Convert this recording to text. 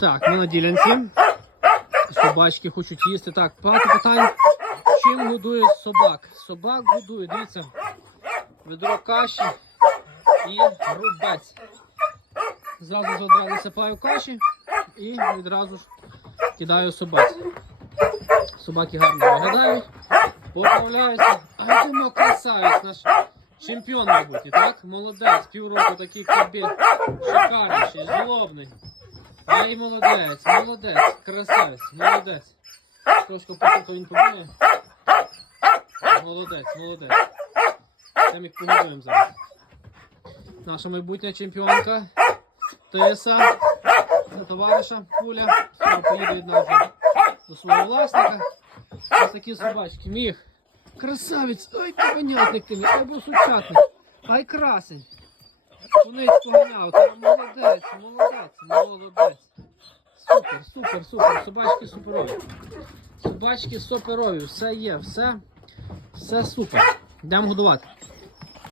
Так, ми на ділянці. Собачки хочуть їсти. Так, багато питань. Чим годує собак? Собак годує, дивіться. Ведро каші і рубець. Зразу з ведра насипаю каші і відразу ж кидаю собаці. Собаки гарно виглядають, поправляються. А йдемо красавець наш чемпіон, мабуть, так? Молодець, півроку такий кабель шикарніший, злобний. Ай, молодець, молодець, красавець, молодець. Трошки посилка він побує. Молодець, молодець. Це ми погодуємо зараз. Наша майбутня чемпіонка Тиса. Це товариша Пуля. Поїде від нас до свого власника. Ось такі собачки. Міг. Красавець! Ай, ти понятник ти ай був сучасний. Ай красень. Кунець поганяв, молодець, молодець, молодець. Супер, супер, супер. Собачки суперові. Собачки суперові. Все є, все. Все супер. Йдемо годувати.